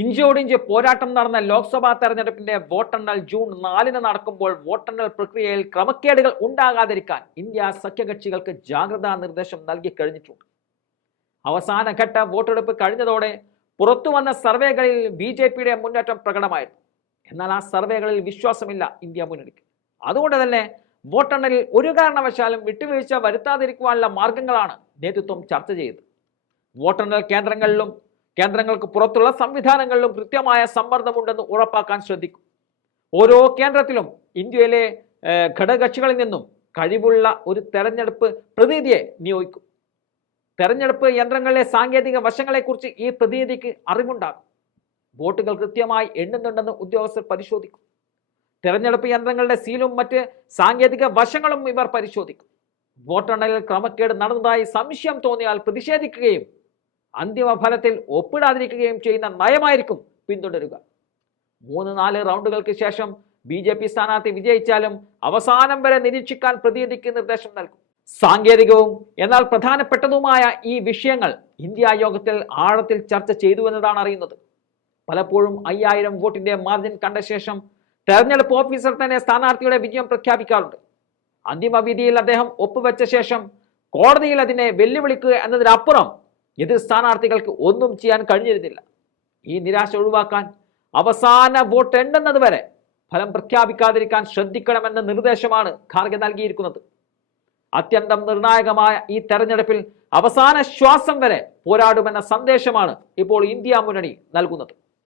ഇഞ്ചോടിഞ്ച് പോരാട്ടം നടന്ന ലോക്സഭാ തെരഞ്ഞെടുപ്പിന്റെ വോട്ടെണ്ണൽ ജൂൺ 4 നടക്കുമ്പോൾ വോട്ടെണ്ണൽ പ്രക്രിയയിൽ ക്രമക്കേടുകൾ ഉണ്ടാകാതിരിക്കാൻ ഇന്ത്യ സഖ്യകക്ഷികൾക്ക് ജാഗ്രതാ നിർദ്ദേശം നൽകി കഴിഞ്ഞിട്ടുണ്ട്. അവസാനഘട്ട വോട്ടെടുപ്പ് കഴിഞ്ഞതോടെ പുറത്തുവന്ന സർവേകളിൽ BJPയുടെ മുന്നേറ്റം പ്രകടമായിരുന്നു. എന്നാൽ ആ സർവേകളിൽ വിശ്വാസമില്ല ഇന്ത്യ മുന്നണിക്ക്. അതുകൊണ്ട് തന്നെ വോട്ടെണ്ണലിൽ ഒരു കാരണവശാലും വിട്ടുവീഴ്ച വരുത്താതിരിക്കുവാനുള്ള മാർഗങ്ങളാണ് നേതൃത്വം ചർച്ച ചെയ്തത്. വോട്ടെണ്ണൽ കേന്ദ്രങ്ങൾക്ക് പുറത്തുള്ള സംവിധാനങ്ങളിലും കൃത്യമായ സമ്മർദ്ദമുണ്ടെന്ന് ഉറപ്പാക്കാൻ ശ്രദ്ധിക്കും. ഓരോ കേന്ദ്രത്തിലും ഇന്ത്യയിലെ ഘടകകക്ഷികളിൽ നിന്നും കഴിവുള്ള ഒരു തെരഞ്ഞെടുപ്പ് പ്രതിനിധിയെ നിയോഗിക്കും. തെരഞ്ഞെടുപ്പ് യന്ത്രങ്ങളിലെ സാങ്കേതിക വശങ്ങളെക്കുറിച്ച് ഈ പ്രതിനിധിക്ക് അറിവുണ്ടാകും. വോട്ടുകൾ കൃത്യമായി എണ്ണുന്നുണ്ടെന്ന് ഉദ്യോഗസ്ഥർ പരിശോധിക്കും. തെരഞ്ഞെടുപ്പ് യന്ത്രങ്ങളുടെ സീലും മറ്റ് സാങ്കേതിക വശങ്ങളും ഇവർ പരിശോധിക്കും. വോട്ടെണ്ണലിൽ ക്രമക്കേട് നടന്നതായി സംശയം തോന്നിയാൽ പ്രതിഷേധിക്കുകയും അന്തിമ ഫലത്തിൽ ഒപ്പിടാതിരിക്കുകയും ചെയ്യുന്ന നയമായിരിക്കും പിന്തുടരുക. 3-4 റൗണ്ടുകൾക്ക് ശേഷം BJP സ്ഥാനാർത്ഥി വിജയിച്ചാലും അവസാനം വരെ നിരീക്ഷിക്കാൻ പ്രതിനിധിക്ക് നിർദ്ദേശം നൽകും. സാങ്കേതികവും എന്നാൽ പ്രധാനപ്പെട്ടതുമായ ഈ വിഷയങ്ങൾ ഇന്ത്യ യോഗത്തിൽ ആഴത്തിൽ ചർച്ച ചെയ്തുവെന്നതാണ് അറിയുന്നത്. പലപ്പോഴും 5000 വോട്ടിന്റെ മാർജിൻ കണ്ട ശേഷം തെരഞ്ഞെടുപ്പ് ഓഫീസർ തന്നെ സ്ഥാനാർത്ഥിയുടെ വിജയം പ്രഖ്യാപിക്കാറുണ്ട്. അന്തിമ വിധിയിൽ അദ്ദേഹം ഒപ്പുവെച്ച ശേഷം കോടതിയിൽ അതിനെ വെല്ലുവിളിക്കുക എന്നതിനപ്പുറം എതിർ സ്ഥാനാർത്ഥികൾക്ക് ഒന്നും ചെയ്യാൻ കഴിഞ്ഞിരുന്നില്ല. ഈ നിരാശ ഒഴിവാക്കാൻ അവസാന വോട്ട് എണ്ണുന്നത് വരെ ഫലം പ്രഖ്യാപിക്കാതിരിക്കാൻ ശ്രദ്ധിക്കണമെന്ന നിർദ്ദേശമാണ് ഖാർഗെ നൽകിയിരിക്കുന്നത്. അത്യന്തം നിർണായകമായ ഈ തെരഞ്ഞെടുപ്പിൽ അവസാന ശ്വാസം വരെ പോരാടുമെന്ന സന്ദേശമാണ് ഇപ്പോൾ ഇന്ത്യ മുന്നണി നൽകുന്നത്.